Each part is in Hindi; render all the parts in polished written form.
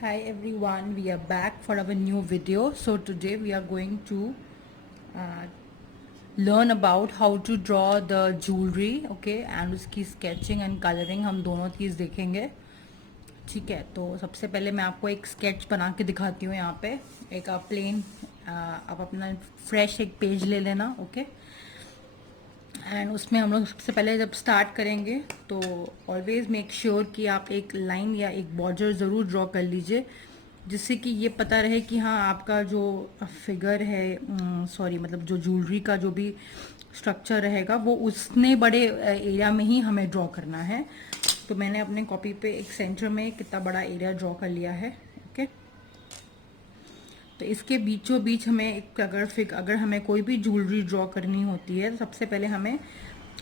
Hi everyone, we are back for our new video. So today we are going to uh, learn about how to draw the jewelry, okay, and उसकी sketching and coloring हम दोनों चीज़ देखेंगे. ठीक है, तो सबसे पहले मैं आपको एक स्केच बना के दिखाती हूँ. यहाँ पे एक प्लेन आप अपना फ्रेश एक पेज ले लेना, ओके. एंड उसमें हम लोग सबसे पहले जब स्टार्ट करेंगे तो ऑलवेज मेक श्योर कि आप एक लाइन या एक बॉर्डर ज़रूर ड्रॉ कर लीजिए, जिससे कि ये पता रहे कि हाँ आपका जो फिगर है, सॉरी मतलब जो ज्वेलरी का जो भी स्ट्रक्चर रहेगा वो उतने बड़े एरिया में ही हमें ड्रॉ करना है. तो मैंने अपने कॉपी पे एक सेंटर में कितना बड़ा एरिया ड्रॉ कर लिया है, ओके. तो इसके बीचों बीच हमें एक अगर हमें कोई भी ज्वेलरी ड्रॉ करनी होती है तो सबसे पहले हमें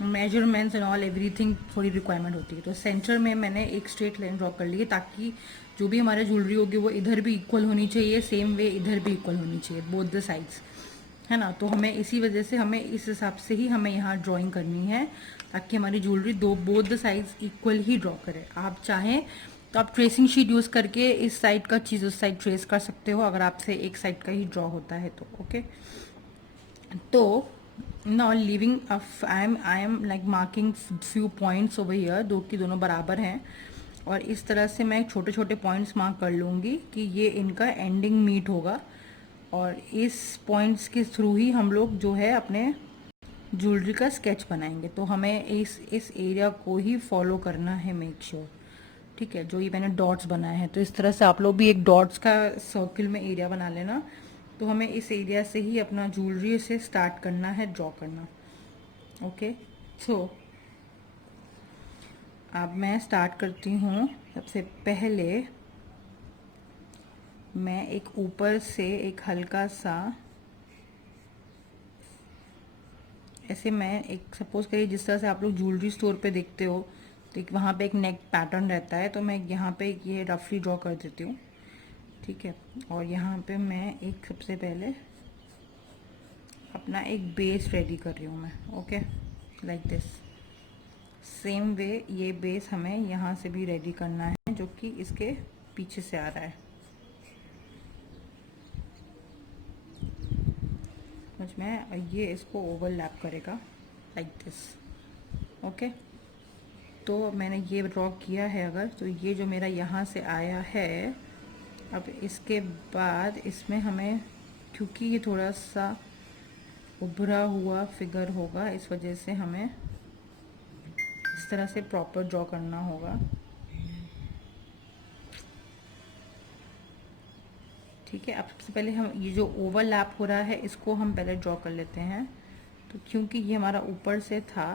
मेजरमेंट्स एंड ऑल एवरीथिंग थोड़ी रिक्वायरमेंट होती है. तो सेंटर में मैंने एक स्ट्रेट लाइन ड्रॉ कर ली है, ताकि जो भी हमारे ज्वेलरी होगी वो इधर भी इक्वल होनी चाहिए, सेम वे इधर भी इक्वल होनी चाहिए, बोथ द साइड्स, है ना. तो हमें इसी वजह से हमें इस हिसाब से ही हमें यहाँ ड्राइंग करनी है, ताकि हमारी jewellery both the sides equal he draw करे. आप चाहें तो आप ट्रेसिंग शीट यूज़ करके इस साइड का चीज़ उस साइड ट्रेस कर सकते हो, अगर आपसे एक साइड का ही ड्रॉ होता है तो, ओके. तो now living I am like marking few points over here, दो की दोनों बराबर हैं, और इस तरह से मैं छोटे छोटे पॉइंट्स मार्क कर लूँगी कि ये इनका एंडिंग मीट होगा, और इस पॉइंट्स के थ्रू ही हम लोग जो है अपने ज्वेलरी का स्केच बनाएंगे. तो हमें इस एरिया को ही फॉलो करना है, मेक श्योर, ठीक है. जो ये मैंने डॉट्स बनाए हैं, तो इस तरह से आप लोग भी एक डॉट्स का सर्किल में एरिया बना लेना. तो हमें इस एरिया से ही अपना ज्वेलरी से स्टार्ट करना है ड्रॉ करना, ओके. सो अब मैं स्टार्ट करती हूँ. सबसे पहले मैं एक ऊपर से एक हल्का सा ऐसे, मैं एक सपोज करिए जिस तरह से आप लोग ज्वेलरी स्टोर पे देखते हो, तो वहाँ पे एक नेक पैटर्न रहता है, तो मैं यहाँ पे ये रफली ड्रॉ कर देती हूँ, ठीक है. और यहाँ पे मैं एक सबसे पहले अपना एक बेस रेडी कर रही हूँ मैं, okay, like this. Same way ये बेस हमें यहाँ से भी रेडी करना है, जो कि इसके पीछे से आ रहा है, समझ में. ये इसको ओवरलैप करेगा लाइक दिस, ओके. तो मैंने ये ड्रॉ किया है अगर, तो ये जो मेरा यहाँ से आया है, अब इसके बाद इसमें हमें, क्योंकि ये थोड़ा सा उभरा हुआ फिगर होगा, इस वजह से हमें इस तरह से प्रॉपर ड्रॉ करना होगा, ठीक है. अब सबसे पहले हम ये जो ओवरलैप हो रहा है इसको हम पहले ड्रॉ कर लेते हैं. तो क्योंकि ये हमारा ऊपर से था,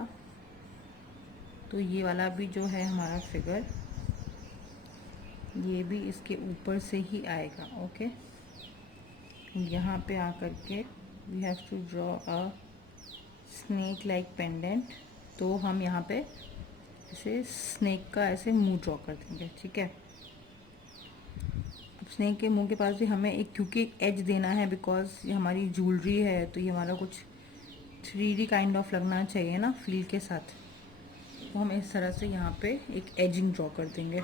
तो ये वाला भी जो है हमारा फिगर, ये भी इसके ऊपर से ही आएगा, ओके. यहाँ पे आकर के we have to draw a snake like pendant. तो हम यहाँ पे ऐसे स्नेक का ऐसे मुंह ड्रॉ कर देंगे, ठीक है. अब स्नेक के मुंह के पास भी हमें एक, क्योंकि एक एज देना है, बिकॉज ये हमारी ज्वेलरी है, तो ये हमारा कुछ 3D काइंड ऑफ लगना चाहिए ना फील के साथ. तो हम इस तरह से यहाँ पे एक एजिंग ड्रॉ कर देंगे,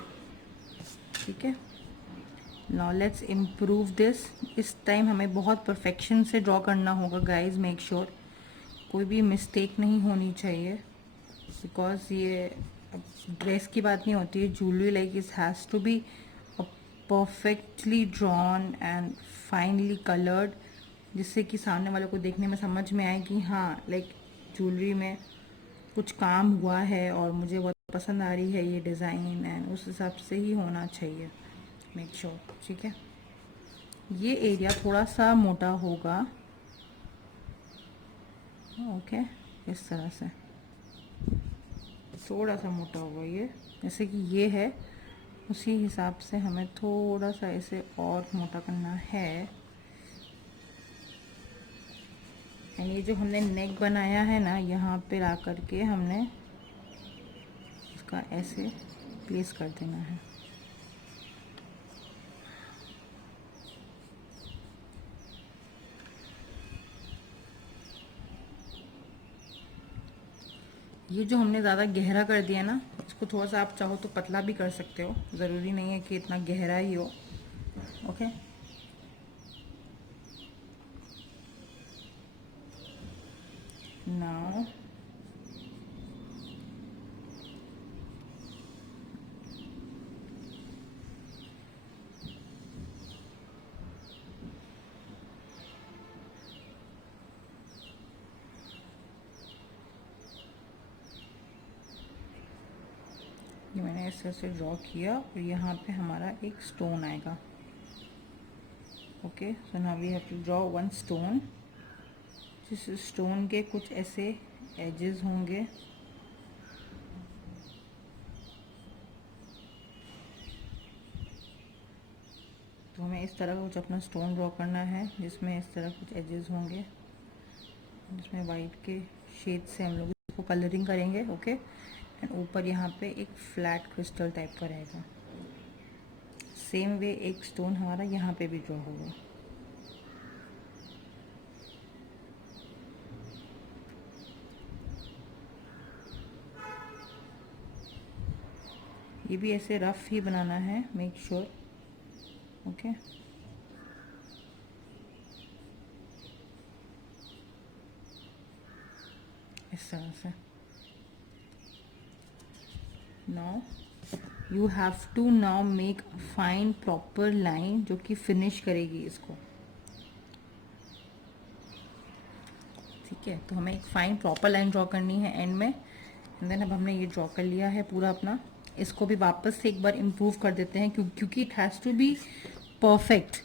ठीक है. Now let's improve this. इस टाइम हमें बहुत परफेक्शन से ड्रॉ करना होगा गाइस, मेक श्योर कोई भी मिस्टेक नहीं होनी चाहिए, बिकॉज ये ड्रेस की बात नहीं होती है, jewellery like it has to be perfectly drawn and finally coloured, जिससे कि सामने वालों को देखने में समझ में आए कि हाँ लाइक ज्वेलरी में कुछ काम हुआ है और मुझे बहुत पसंद आ रही है ये डिज़ाइन, एंड उस हिसाब से ही होना चाहिए, मेक श्योर, ठीक है. ये एरिया थोड़ा सा मोटा होगा, ओके, इस तरह से थोड़ा सा मोटा होगा ये, जैसे कि ये है उसी हिसाब से हमें थोड़ा सा इसे और मोटा करना है. एंड ये जो हमने नेक बनाया है ना, यहाँ पे ला करके हमने इसका ऐसे प्लेस कर देना है. ये जो हमने ज़्यादा गहरा कर दिया ना, इसको थोड़ा सा आप चाहो तो पतला भी कर सकते हो, ज़रूरी नहीं है कि इतना गहरा ही हो, ओके। नाउ ये मैंने इस तरह से ड्रॉ किया और यहाँ पे हमारा एक स्टोन आएगा। Okay, so now we have to draw one stone. जिस स्टोन के कुछ ऐसे एजेस होंगे, तो हमें इस तरह का कुछ अपना स्टोन ड्रॉ करना है जिसमें इस तरह कुछ एजेस होंगे, जिसमें वाइट के शेड से हम लोग इसको कलरिंग करेंगे। ओके, एंड ऊपर यहाँ पे एक फ्लैट क्रिस्टल टाइप का रहेगा। सेम वे एक स्टोन हमारा यहाँ पे भी ड्रॉ होगा। ये भी ऐसे रफ ही बनाना है, मेक श्योर। ओके, इस तरह से। Now you have to now make fine proper line जो कि फिनिश करेगी इसको। ठीक है, तो हमें एक फाइन प्रॉपर लाइन ड्रॉ करनी है एंड में। एंड देन अब हमने ये ड्रॉ कर लिया है पूरा अपना। इसको भी वापस से एक बार इम्प्रूव कर देते हैं क्योंकि it has to be perfect.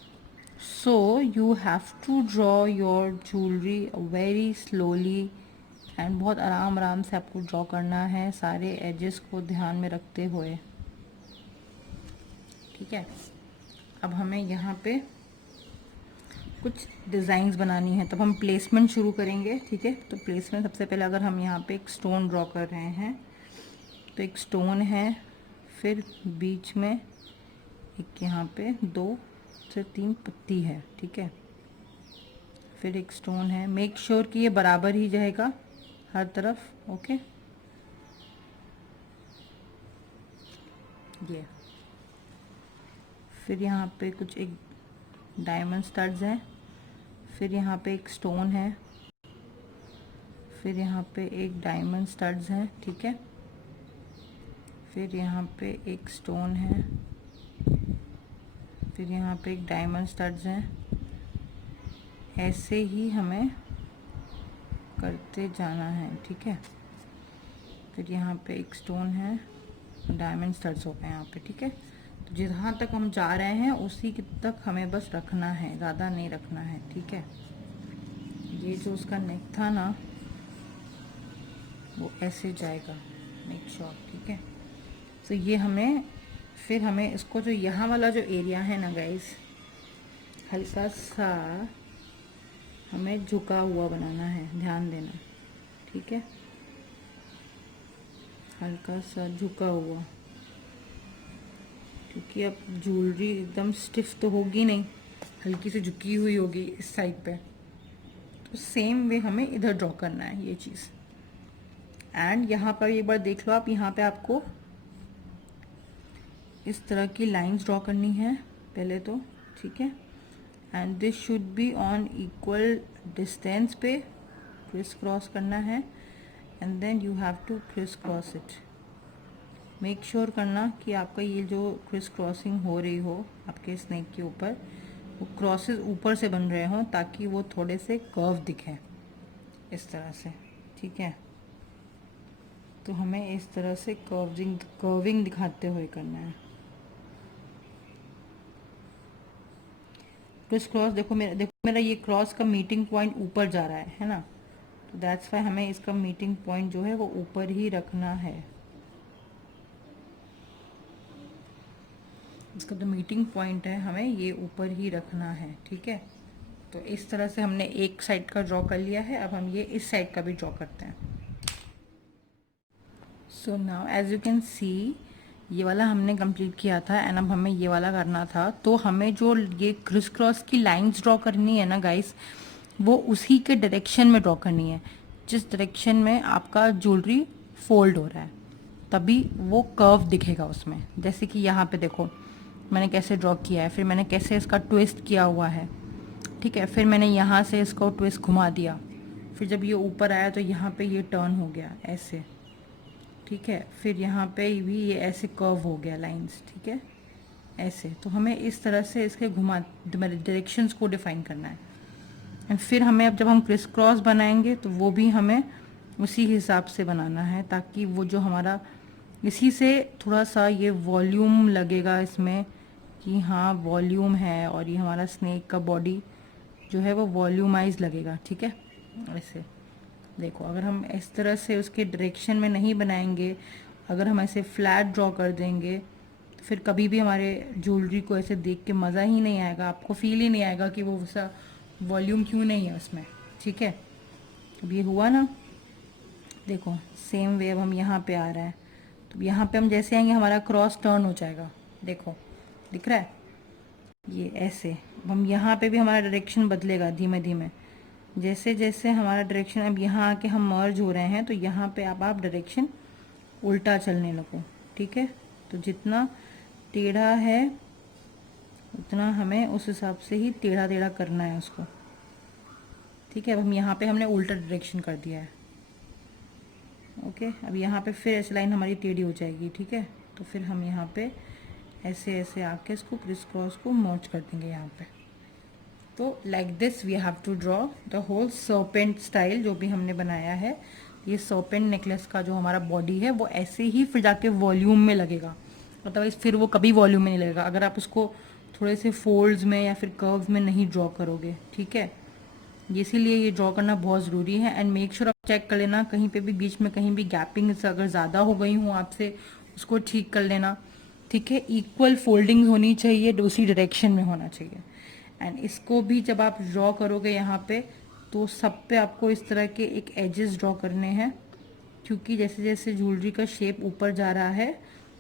So you have to draw your jewellery very slowly and बहुत आराम आराम से आपको ड्रॉ करना है, सारे एजेस को ध्यान में रखते हुए। ठीक है, अब हमें यहाँ पे कुछ डिज़ाइंस बनानी है, तब हम प्लेसमेंट शुरू करेंगे। ठीक है, तो प्लेसमेंट सबसे पहले अगर हम यहाँ पे एक स्टोन ड्रॉ कर रहे हैं तो एक स्टोन है, फिर बीच में एक यहाँ पे 2 से 3 पत्ती है। ठीक है, फिर एक स्टोन है। मेक श्योर कि ये बराबर ही जाएगा हर तरफ। ओके, ये फिर यहाँ पे कुछ एक डायमंड स्टड्स हैं, फिर यहाँ पे एक स्टोन है, फिर यहाँ पे एक डायमंड स्टड्स हैं। ठीक है, फिर यहाँ पे एक स्टोन है, फिर यहाँ पे एक डायमंड स्टड्स हैं। ऐसे ही हमें करते जाना है। ठीक है, फिर यहाँ पे एक स्टोन है, डायमंड स्टड्स हो गए यहाँ पे। ठीक है, तो जहाँ तक हम जा रहे हैं उसी तक हमें बस रखना है, ज़्यादा नहीं रखना है। ठीक है, ये जो उसका नेक था ना वो ऐसे जाएगा, मेक श्योर। ठीक है, तो ये फिर हमें इसको जो यहाँ वाला जो एरिया है ना गाइस, हल्का सा हमें झुका हुआ बनाना है, ध्यान देना। ठीक है, हल्का सा झुका हुआ, क्योंकि अब ज्वेलरी एकदम स्टिफ तो होगी नहीं, हल्की सी झुकी हुई होगी इस साइड पे। तो सेम वे हमें इधर ड्रॉ करना है ये चीज़। एंड यहाँ पर एक बार देख लो आप, यहाँ पे आपको इस तरह की लाइंस ड्रॉ करनी है पहले तो। ठीक है, and this should be on equal distance पे क्रिस क्रॉस करना है। And then you have to crisscross it. Make sure करना कि आपका ये जो क्रिस क्रॉसिंग हो रही हो आपके स्नेक के ऊपर, वो क्रॉसेस ऊपर से बन रहे हों ताकि वो थोड़े से कर्व दिखे इस तरह से। ठीक है, तो हमें इस तरह से कर्विंग दिखाते हुए करना है। क्रिस क्रॉस देखो मेरा ये क्रॉस का मीटिंग पॉइंट ऊपर जा रहा है ना, तो दैट्स वाई हमें इसका मीटिंग पॉइंट जो है वो ऊपर ही रखना है। इसका जो मीटिंग पॉइंट है हमें ये ऊपर ही रखना है। ठीक है, तो इस तरह से हमने एक साइड का ड्रॉ कर लिया है। अब हम ये इस साइड का भी ड्रॉ करते हैं। So now as you can see ये वाला हमने कंप्लीट किया था एंड अब हमें ये वाला करना था। तो हमें जो ये क्रिस क्रॉस की लाइंस ड्रॉ करनी है ना गाइस, वो उसी के डायरेक्शन में ड्रॉ करनी है जिस डायरेक्शन में आपका ज्वेलरी फोल्ड हो रहा है, तभी वो कर्व दिखेगा उसमें। जैसे कि यहाँ पे देखो, मैंने कैसे ड्रॉ किया है, फिर मैंने कैसे इसका ट्विस्ट किया हुआ है, ठीक है। फिर मैंने यहाँ से इसको ट्विस्ट घुमा दिया, फिर जब ये ऊपर आया तो यहाँ पे ये टर्न हो गया ऐसे, ठीक है। फिर यहाँ पे भी ये ऐसे कर्व हो गया लाइंस, ठीक है, ऐसे। तो हमें इस तरह से इसके घुमा डायरेक्शंस को डिफाइन करना है। एंड फिर हमें अब जब हम क्रिस क्रॉस बनाएंगे तो वो भी हमें उसी हिसाब से बनाना है, ताकि वो जो हमारा इसी से थोड़ा सा ये वॉल्यूम लगेगा इसमें कि हाँ वॉल्यूम है, और ये हमारा स्नेक का बॉडी जो है वो वॉल्यूमाइज लगेगा, ठीक है। ऐसे देखो, अगर हम इस तरह से उसके डायरेक्शन में नहीं बनाएंगे, अगर हम ऐसे फ्लैट ड्रॉ कर देंगे तो फिर कभी भी हमारे ज्वेलरी को ऐसे देख के मज़ा ही नहीं आएगा, आपको फील ही नहीं आएगा कि वो वैसा वॉल्यूम क्यों नहीं है उसमें, ठीक है। अब ये हुआ ना, देखो सेम वे अब हम यहाँ पे आ रहा है, तो यहाँ पे हम जैसे आएंगे हमारा क्रॉस टर्न हो जाएगा, देखो दिख रहा है ये ऐसे। अब हम यहाँ पे भी हमारा डायरेक्शन बदलेगा धीमे धीमे, जैसे जैसे हमारा डायरेक्शन अब यहाँ आके हम मर्ज हो रहे हैं, तो यहाँ पे अब आप डायरेक्शन उल्टा चलने लगो, ठीक है। तो जितना टेढ़ा है उतना हमें उस हिसाब से ही टेढ़ा टेढ़ा करना है उसको, ठीक है। अब हम यहाँ पे हमने उल्टा डायरेक्शन कर दिया है, ओके। अब यहाँ पे फिर ऐसे लाइन हमारी टेढ़ी हो जाएगी, ठीक है। तो फिर हम यहाँ पे ऐसे ऐसे आके इसको क्रिस क्रॉस को मर्ज कर देंगे यहाँ पे। तो like this we have to draw the whole serpent style जो भी हमने बनाया है। ये सर्पेंट नेकलेस का जो हमारा बॉडी है वो ऐसे ही फिर जाके वॉल्यूम में लगेगा, अदरवाइज फिर वो कभी वॉल्यूम में नहीं लगेगा अगर आप उसको थोड़े से फोल्ड्स में या फिर कर्व्स में नहीं ड्रॉ करोगे, ठीक है। इसीलिए ये ड्रॉ करना बहुत ज़रूरी है। एंड मेक श्योर आप चेक कर लेना कहीं पे भी बीच में कहीं भी गैपिंग अगर ज़्यादा हो गई हूँ आपसे, उसको ठीक कर लेना, ठीक है। इक्वल फोल्डिंग होनी चाहिए, उसी डायरेक्शन में होना चाहिए। एंड इसको भी जब आप ड्रॉ करोगे यहाँ पे, तो सब पे आपको इस तरह के एक एजेस ड्रॉ करने हैं, क्योंकि जैसे जैसे ज्वेलरी का शेप ऊपर जा रहा है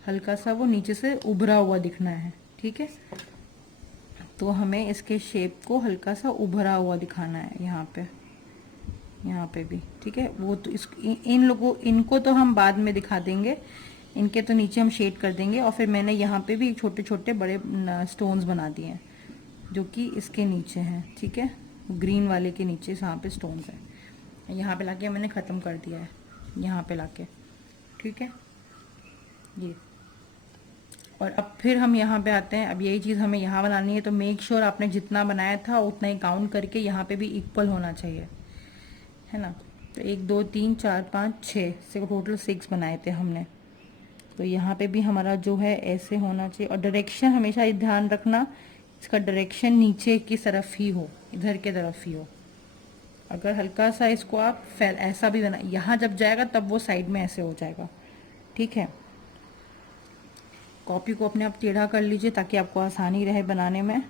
हल्का सा वो नीचे से उभरा हुआ दिखना है, ठीक है। तो हमें इसके शेप को हल्का सा उभरा हुआ दिखाना है यहाँ पे भी, ठीक है। वो तो इनको तो हम बाद में दिखा देंगे, इनके तो नीचे हम शेड कर देंगे। और फिर मैंने यहाँ पे भी छोटे छोटे बड़े स्टोन्स बना दिए हैं जो कि इसके नीचे हैं, ठीक है। ग्रीन वाले के नीचे यहाँ पे स्टोन्स हैं, यहाँ पे लाके मैंने ख़त्म कर दिया है, यहाँ पे लाके, ठीक है ये। और अब फिर हम यहाँ पे आते हैं, अब यही चीज़ हमें यहाँ बनानी है, तो मेक श्योर आपने जितना बनाया था उतना ही काउंट करके यहाँ पे भी इक्वल होना चाहिए, है ना। तो 1 2 3 4 5 6 से टोटल 6 बनाए थे हमने। तो यहाँ पे भी हमारा जो है ऐसे होना चाहिए। और डायरेक्शन हमेशा ध्यान रखना, इसका डायरेक्शन नीचे की तरफ ही हो, इधर के तरफ ही हो। अगर हल्का सा इसको आप ऐसा भी बना, यहाँ जब जाएगा तब वो साइड में ऐसे हो जाएगा, ठीक है। कॉपी को अपने आप टेढ़ा कर लीजिए ताकि आपको आसानी रहे बनाने में।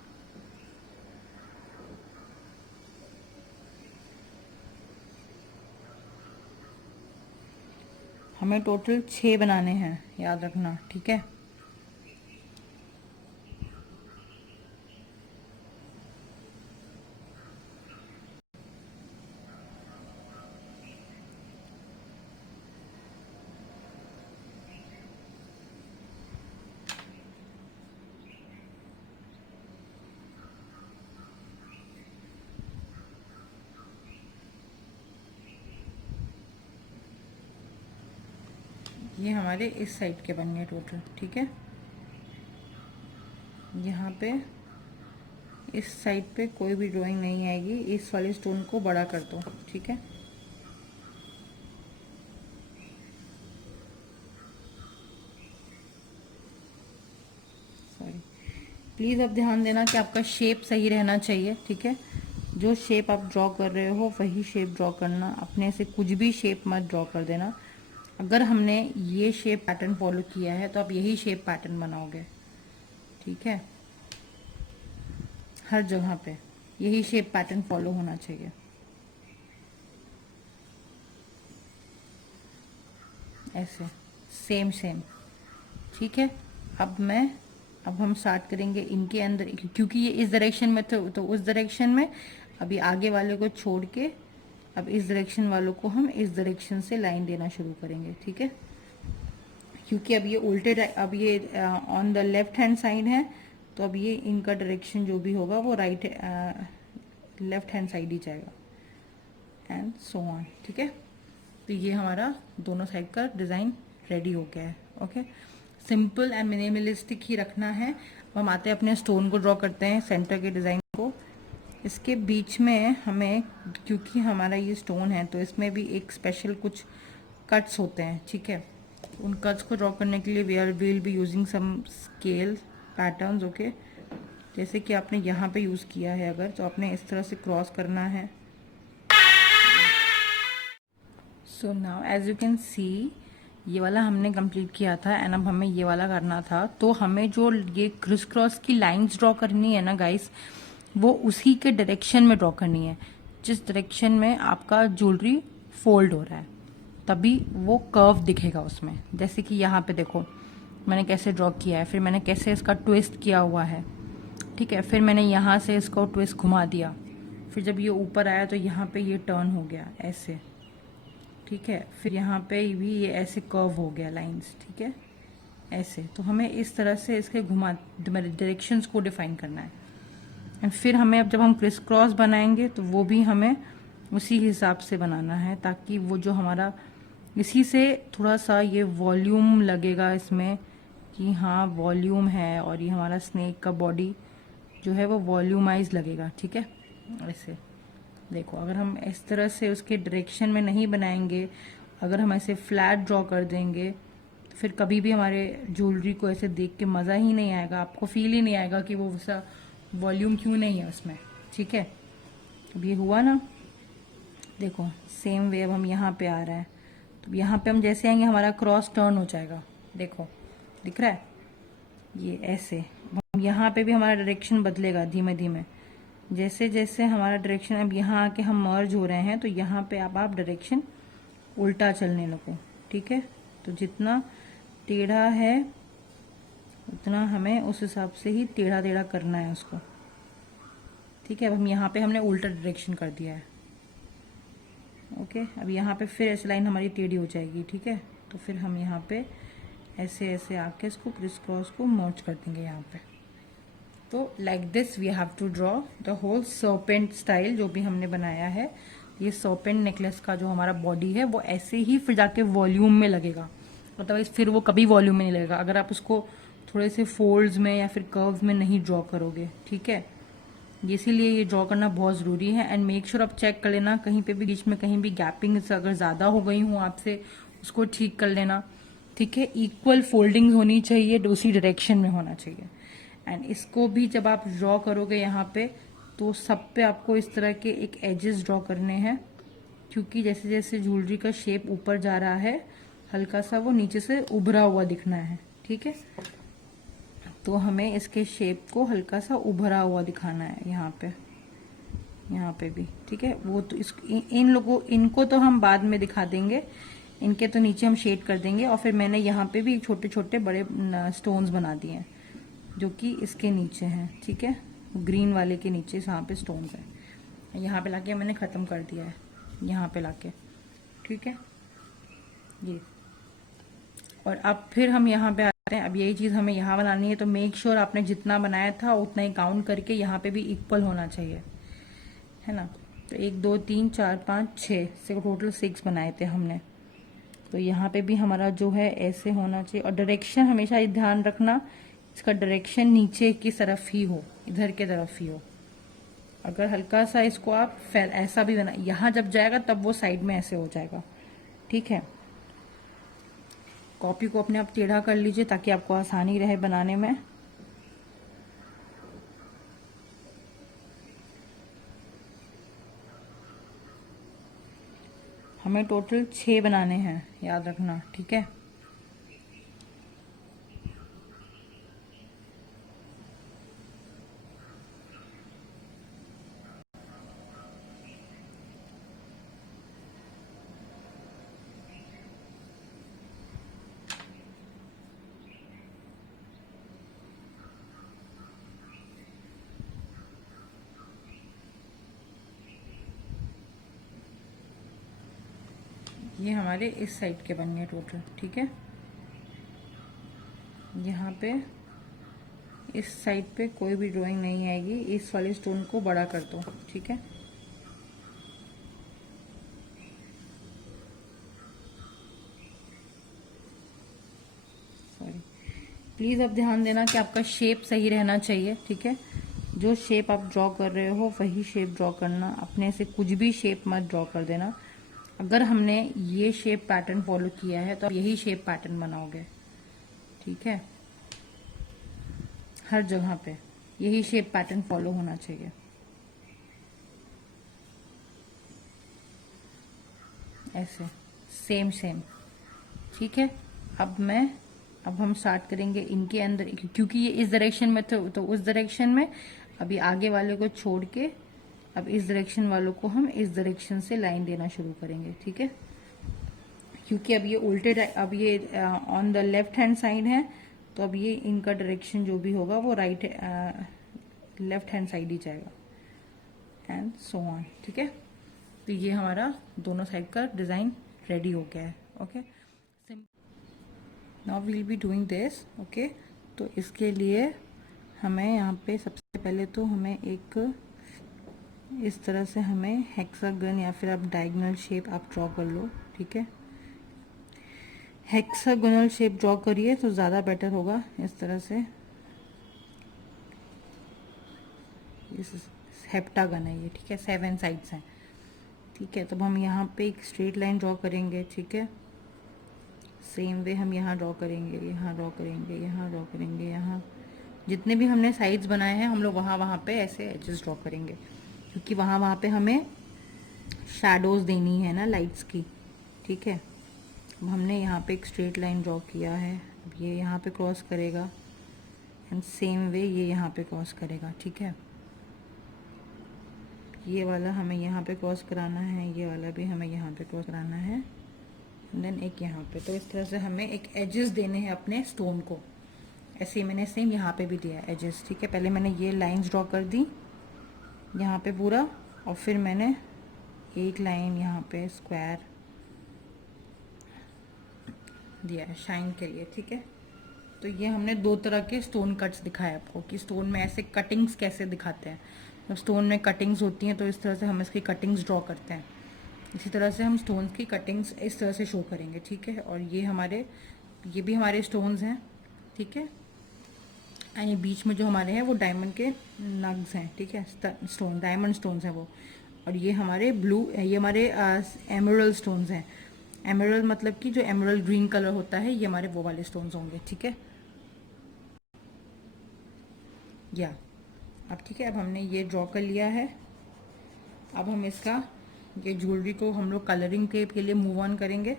हमें टोटल 6 बनाने हैं, याद रखना, ठीक है। ये हमारे इस साइड के बन गए टोटल, ठीक है। यहाँ पे इस साइड पे कोई भी ड्राइंग नहीं आएगी, इस वाले स्टोन को बड़ा कर दो, ठीक है। सॉरी, प्लीज़ अब ध्यान देना कि आपका शेप सही रहना चाहिए, ठीक है। जो शेप आप ड्रॉ कर रहे हो वही शेप ड्रॉ करना, अपने से कुछ भी शेप मत ड्रॉ कर देना। अगर हमने ये शेप पैटर्न फॉलो किया है तो आप यही शेप पैटर्न बनाओगे, ठीक है। हर जगह पे यही शेप पैटर्न फॉलो होना चाहिए, ऐसे सेम सेम, ठीक है। अब हम स्टार्ट करेंगे इनके अंदर, क्योंकि ये इस डायरेक्शन में तो उस डायरेक्शन में, अभी आगे वाले को छोड़ के अब इस डायरेक्शन वालों को हम इस डायरेक्शन से लाइन देना शुरू करेंगे, ठीक है। क्योंकि अब ये उल्टे, अब ये on the left hand side है, तो अब ये इनका डायरेक्शन जो भी होगा वो राइट लेफ्ट हैंड साइड ही जाएगा, एंड सो ऑन। ठीक है, तो ये हमारा दोनों साइड का डिज़ाइन रेडी हो गया है। ओके, सिंपल एंड मिनिमलिस्टिक ही रखना है। अब हम आते हैं अपने स्टोन को ड्रॉ करते हैं, सेंटर के डिज़ाइन को। इसके बीच में हमें, क्योंकि हमारा ये स्टोन है तो इसमें भी एक स्पेशल कुछ कट्स होते हैं। ठीक है, उन कट्स को ड्रॉ करने के लिए will be using some scale patterns. Okay, जैसे कि आपने यहाँ पे यूज़ किया है अगर, तो आपने इस तरह से क्रॉस करना है। So now as you can see, ये वाला हमने कंप्लीट किया था एंड अब हमें ये वाला करना था। तो हमें जो ये क्रिस क्रॉस की लाइंस ड्रॉ करनी है ना गाइस, वो उसी के डायरेक्शन में ड्रॉ करनी है जिस डायरेक्शन में आपका ज्वेलरी फोल्ड हो रहा है, तभी वो कर्व दिखेगा उसमें। जैसे कि यहाँ पे देखो मैंने कैसे ड्रॉ किया है, फिर मैंने कैसे इसका ट्विस्ट किया हुआ है। ठीक है, फिर मैंने यहाँ से इसको ट्विस्ट घुमा दिया, फिर जब ये ऊपर आया तो यहाँ पे ये टर्न हो गया ऐसे। ठीक है, फिर यहाँ पे भी ये ऐसे कर्व हो गया लाइंस। ठीक है, ऐसे। तो हमें इस तरह से इसके घुमा डायरेक्शंस को डिफाइन करना है। एंड फिर हमें अब जब हम क्रिस क्रॉस बनाएंगे तो वो भी हमें उसी हिसाब से बनाना है, ताकि वो जो हमारा, इसी से थोड़ा सा ये वॉल्यूम लगेगा इसमें कि हाँ वॉल्यूम है, और ये हमारा स्नेक का बॉडी जो है वो वॉल्यूमाइज लगेगा। ठीक है, ऐसे देखो, अगर हम इस तरह से उसके डायरेक्शन में नहीं बनाएंगे, अगर हम ऐसे फ्लैट ड्रॉ कर देंगे, तो फिर कभी भी हमारे ज्वेलरी को ऐसे देख के मज़ा ही नहीं आएगा, आपको फील ही नहीं आएगा कि वो वैसा वॉल्यूम क्यों नहीं है उसमें। ठीक है, अब ये हुआ ना, देखो सेम वे अब हम यहाँ पे आ रहा है, तो यहाँ पे हम जैसे आएंगे हमारा क्रॉस टर्न हो जाएगा। देखो दिख रहा है ये ऐसे। हम यहाँ पे भी हमारा डायरेक्शन बदलेगा धीमे धीमे, जैसे जैसे हमारा डायरेक्शन, अब यहाँ आके हम मर्ज हो रहे हैं तो यहाँ पे अब आप डायरेक्शन उल्टा चलने लगो। ठीक है, तो जितना टेढ़ा है उतना हमें उस हिसाब से ही टेढ़ा टेढ़ा करना है उसको। ठीक है, अब हम यहाँ पे हमने उल्टा डायरेक्शन कर दिया है। ओके, अब यहाँ पे फिर ऐसे लाइन हमारी टेढ़ी हो जाएगी। ठीक है, तो फिर हम यहाँ पे ऐसे ऐसे आके इसको क्रिस क्रॉस को मर्ज कर देंगे यहाँ पे। तो like this we have to draw the whole serpent style जो भी हमने बनाया है। ये सर्पेंट नेकलेस का जो हमारा बॉडी है वो ऐसे ही फिर जाके वॉल्यूम में लगेगा, अदरवाइज फिर वो कभी वॉल्यूम में नहीं लगेगा अगर आप उसको थोड़े से फोल्ड्स में या फिर कर्व्स में नहीं ड्रॉ करोगे। ठीक है, इसीलिए ये ड्रॉ करना बहुत ज़रूरी है। एंड मेक श्योर आप चेक कर लेना कहीं पे भी बीच में कहीं भी गैपिंग अगर ज़्यादा हो गई हूँ आपसे, उसको ठीक कर लेना। ठीक है, इक्वल फोल्डिंग होनी चाहिए, उसी डायरेक्शन में होना चाहिए। एंड इसको भी जब आप ड्रॉ करोगे यहाँ पे, तो सब पे आपको इस तरह के एक एजेस ड्रॉ करने हैं, क्योंकि जैसे जैसे ज्वेलरी का शेप ऊपर जा रहा है हल्का सा वो नीचे से उभरा हुआ दिखना है। ठीक है, तो हमें इसके शेप को हल्का सा उभरा हुआ दिखाना है यहाँ पे भी। ठीक है, वो तो इन लोगों इनको तो हम बाद में दिखा देंगे, इनके तो नीचे हम शेड कर देंगे। और फिर मैंने यहाँ पे भी छोटे छोटे बड़े स्टोन्स बना दिए हैं जो कि इसके नीचे हैं। ठीक है, ग्रीन वाले के नीचे यहाँ पे स्टोन्स हैं, यहाँ पे लाके मैंने ख़त्म कर दिया है यहाँ पे लाके। ठीक है, ये। और अब फिर हम यहाँ पे आते हैं, अब यही चीज़ हमें यहाँ बनानी है, तो मेक श्योर आपने जितना बनाया था उतना ही काउंट करके यहाँ पे भी इक्वल होना चाहिए, है ना। तो 1 2 3 4 5 6 से टोटल 6 बनाए थे हमने। तो यहाँ पे भी हमारा जो है ऐसे होना चाहिए। और डायरेक्शन हमेशा ये ध्यान रखना, इसका डायरेक्शन नीचे की तरफ ही हो, इधर के तरफ ही हो। अगर हल्का सा इसको आप ऐसा भी बना, यहाँ जब जाएगा तब वो साइड में ऐसे हो जाएगा। ठीक है, कॉपी को अपने आप टेढ़ा कर लीजिए ताकि आपको आसानी रहे बनाने में। हमें टोटल 6 बनाने हैं, याद रखना। ठीक है, ये हमारे इस साइड के बन गए टोटल। ठीक है, यहाँ पे इस साइड पे कोई भी ड्राइंग नहीं आएगी, इस वाले स्टोन को बड़ा कर दो, ठीक है। सॉरी, प्लीज़ अब ध्यान देना कि आपका शेप सही रहना चाहिए, ठीक है। जो शेप आप ड्रॉ कर रहे हो वही शेप ड्रॉ करना, अपने से कुछ भी शेप मत ड्रॉ कर देना। अगर हमने ये शेप पैटर्न फॉलो किया है तो आप यही शेप पैटर्न बनाओगे, ठीक है। हर जगह पे यही शेप पैटर्न फॉलो होना चाहिए। ऐसे सेम सेम, ठीक है। अब हम स्टार्ट करेंगे इनके अंदर, क्योंकि ये इस डायरेक्शन में तो उस डायरेक्शन में। अभी आगे वाले को छोड़ के अब इस डायरेक्शन वालों को हम इस डायरेक्शन से लाइन देना शुरू करेंगे, ठीक है। क्योंकि अब ये उल्टे, अब ये on the left hand side है, तो अब ये इनका डायरेक्शन जो भी होगा वो राइट लेफ्ट हैंड साइड ही जाएगा, एंड सो ऑन, ठीक है। तो ये हमारा दोनों साइड का डिज़ाइन रेडी हो गया है, okay. Now we'll be doing this, okay. तो इसके लिए हमें यहाँ पे सबसे पहले तो हमें एक इस तरह से हमें हेक्सागन या फिर आप डायगोनल शेप आप ड्रॉ कर लो, ठीक है। हेक्सागोनल शेप ड्रॉ करिए तो ज़्यादा बेटर होगा। इस तरह से इस हेप्टागन है ये, ठीक है, 7 साइड्स हैं, ठीक है। तब हम यहाँ पे एक स्ट्रेट लाइन ड्रॉ करेंगे, ठीक है। सेम वे हम यहाँ ड्रॉ करेंगे, यहाँ ड्रॉ करेंगे, यहाँ ड्रॉ करेंगे, यहाँ जितने भी हमने साइड्स बनाए हैं हम लोग वहाँ पे ऐसे एजेस ड्रॉ करेंगे, क्योंकि वहाँ पे हमें शैडोज देनी है ना लाइट्स की, ठीक है। अब हमने यहाँ पे एक स्ट्रेट लाइन ड्रॉ किया है, अब ये यहाँ पे क्रॉस करेगा एंड सेम वे ये यहाँ पे क्रॉस करेगा, ठीक है। ये वाला हमें यहाँ पे क्रॉस कराना है, ये वाला भी हमें यहाँ पे क्रॉस कराना है, देन एक यहाँ पे। तो इस तरह से हमें एक एजेस देने हैं अपने स्टोन को। ऐसे ही मैंने सेम यहाँ पे भी दिया एजेस, ठीक है। पहले मैंने ये लाइंस ड्रॉ कर दी यहाँ पे पूरा, और फिर मैंने एक लाइन यहाँ पे स्क्वायर दिया है शाइन के लिए, ठीक है। तो ये हमने 2 तरह के स्टोन कट्स दिखाए आपको कि स्टोन में ऐसे कटिंग्स कैसे दिखाते हैं। जब स्टोन में कटिंग्स होती हैं तो इस तरह से हम इसकी कटिंग्स ड्रॉ करते हैं। इसी तरह से हम स्टोन्स की कटिंग्स इस तरह से शो करेंगे, ठीक है। और ये भी हमारे स्टोन्स हैं, ठीक है। एंड ये बीच में जो हमारे हैं वो डायमंड के नग्स हैं, ठीक है, स्टोन डायमंड स्टोन्स हैं वो। और ये हमारे ये हमारे एमरल्ड स्टोन्स हैं। एमरल्ड मतलब कि जो एमरल्ड ग्रीन कलर होता है, ये हमारे वो वाले स्टोन्स होंगे, ठीक है। या अब ठीक है, अब हमने ये ड्रॉ कर लिया है। अब हम इसका ये ज्वेलरी को हम लोग कलरिंग के लिए मूव ऑन करेंगे।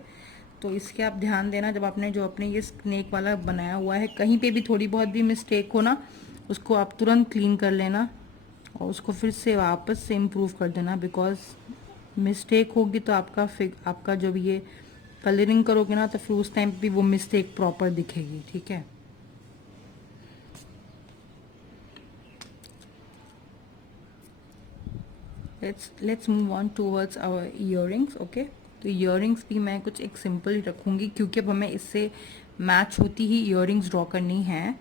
तो इसके आप ध्यान देना, जब आपने जो अपने ये स्नेक वाला बनाया हुआ है, कहीं पे भी थोड़ी बहुत भी मिस्टेक हो ना, उसको आप तुरंत क्लीन कर लेना और उसको फिर से वापस से इम्प्रूव कर देना। बिकॉज मिस्टेक होगी तो आपका जब ये कलरिंग करोगे ना, तो फिर उस टाइम भी वो मिस्टेक प्रॉपर दिखेगी, ठीक है। Let's move on towards our earrings, okay. तो ईयरिंग्स भी मैं कुछ एक सिंपल ही रखूँगी, क्योंकि अब हमें इससे मैच होती ही ईयरिंग्स ड्रॉ करनी है।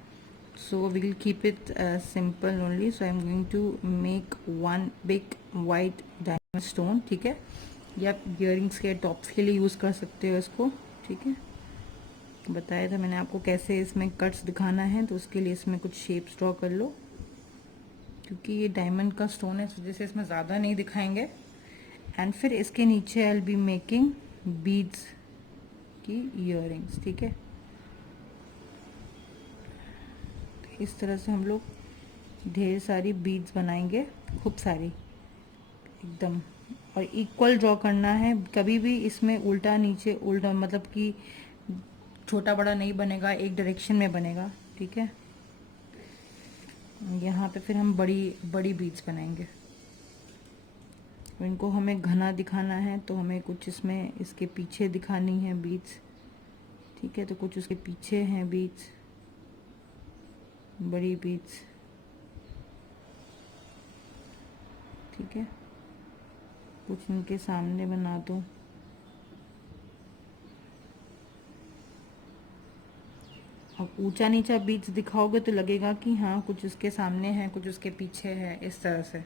So we will keep it simple only. So I am going to make 1 big white diamond stone, ठीक है। या ईयरिंग्स के टॉप्स के लिए यूज़ कर सकते हो इसको, ठीक है। बताया था मैंने आपको कैसे इसमें कट्स दिखाना है, तो उसके लिए इसमें कुछ शेप्स ड्रॉ कर लो। क्योंकि ये डायमंड का स्टोन है, इस वजह से इसमें ज़्यादा नहीं दिखाएंगे। एंड फिर इसके नीचे I will be making beads की ईयरिंग्स, ठीक है। इस तरह से हम लोग ढेर सारी बीड्स बनाएंगे, खूब सारी एकदम, और इक्वल ड्रॉ करना है। कभी भी इसमें उल्टा नीचे उल्टा मतलब कि छोटा बड़ा नहीं बनेगा, एक डायरेक्शन में बनेगा, ठीक है। यहाँ पे फिर हम बड़ी बड़ी बीड्स बनाएंगे। इनको हमें घना दिखाना है, तो हमें कुछ इसमें इसके पीछे दिखानी है बीड्स, ठीक है। तो कुछ उसके पीछे हैं बीड्स, बड़ी बीड्स, ठीक है। कुछ इनके सामने बना दो। अब ऊंचा नीचा बीच दिखाओगे तो लगेगा कि हाँ कुछ उसके सामने है, कुछ उसके पीछे है, इस तरह से।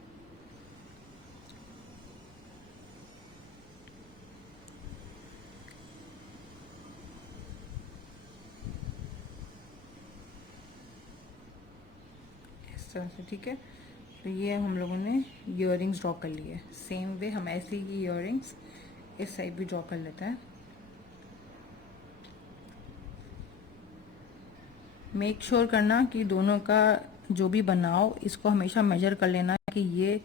इस तरह से, ठीक है। तो ये हम लोगों ने ईयरिंग्स ड्रॉ कर लिए। सेम वे हम ऐसे ही ईयरिंग्स इस साइड भी ड्रॉ कर लेते हैं। मेक श्योर करना कि दोनों का जो भी बनाओ इसको हमेशा मेजर कर लेना कि ये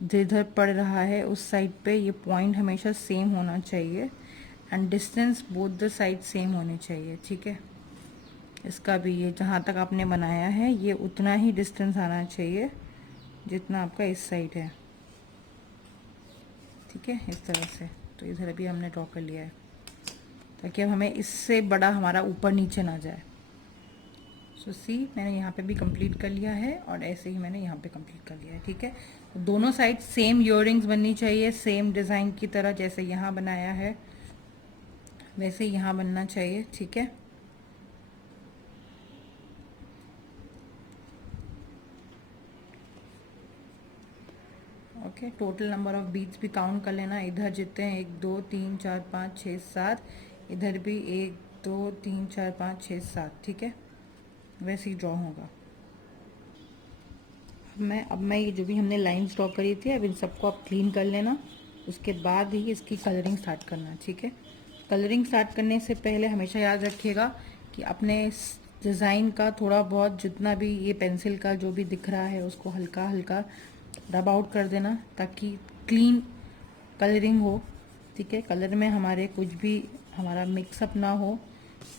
जिधर पड़ रहा है उस साइड पे ये पॉइंट हमेशा सेम होना चाहिए and distance both the side same होने चाहिए, ठीक है। इसका भी ये जहाँ तक आपने बनाया है ये उतना ही डिस्टेंस आना चाहिए जितना आपका इस साइड है, ठीक है, इस तरह से। तो इधर भी हमने ड्रॉ कर लिया है ताकि अब हमें इससे बड़ा हमारा ऊपर नीचे ना जाए। सो सी मैंने यहाँ पे भी कंप्लीट कर लिया है और ऐसे ही मैंने यहाँ पे कंप्लीट कर लिया है, ठीक है। तो दोनों साइड सेम ईयरिंग्स बननी चाहिए, सेम डिज़ाइन की तरह, जैसे यहाँ बनाया है वैसे यहाँ बनना चाहिए, ठीक है। Okay, total number of beats भी काउंट कर लेना। इधर जितने हैं 1 2 3 4 5 6 7, इधर भी 1 2 3 4 5 6 7, ठीक है। वैसे ही ड्रॉ होगा। अब मैं ये जो भी हमने लाइंस ड्रॉ करी थी अब इन सबको आप क्लीन कर लेना। उसके बाद ही इसकी कलरिंग स्टार्ट करना, ठीक है। कलरिंग स्टार्ट करने से पहले हमेशा याद रखिएगा कि अपने डिज़ाइन का थोड़ा बहुत जितना भी ये पेंसिल का जो भी दिख रहा है उसको हल्का हल्का रब आउट कर देना ताकि क्लीन कलरिंग हो, ठीक है। कलर में हमारे कुछ भी हमारा मिक्सअप ना हो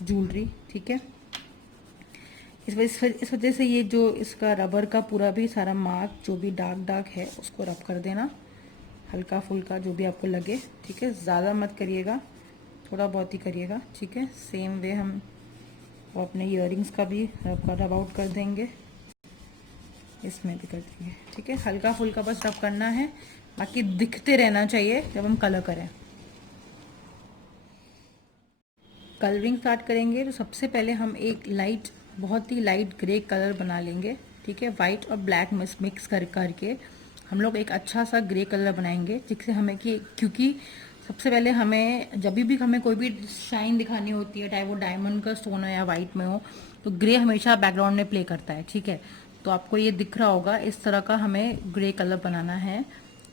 ज्वेलरी, ठीक है। इस वजह से ये जो इसका रबर का पूरा भी सारा मार्क जो भी डार्क डार्क है उसको रब कर देना, हल्का फुल्का जो भी आपको लगे, ठीक है। ज़्यादा मत करिएगा, थोड़ा बहुत ही करिएगा, ठीक है। सेम वे हम अपने ईयरिंग्स का भी रब आउट कर देंगे, इसमें भी कर देंगे, ठीक है। हल्का फुल्का बस रब करना है, बाकी दिखते रहना चाहिए जब हम कलर करें। कलरिंग स्टार्ट करेंगे तो सबसे पहले हम एक लाइट, बहुत ही लाइट ग्रे कलर बना लेंगे, ठीक है। वाइट और ब्लैक मिक्स करके हम लोग एक अच्छा सा ग्रे कलर बनाएंगे, जिससे हमें कि क्योंकि सबसे पहले हमें जब भी हमें कोई भी शाइन दिखानी होती है, चाहे वो डायमंड का स्टोन हो या वाइट में हो, तो ग्रे हमेशा बैकग्राउंड में प्ले करता है, ठीक है। तो आपको ये दिख रहा होगा इस तरह का हमें ग्रे कलर बनाना है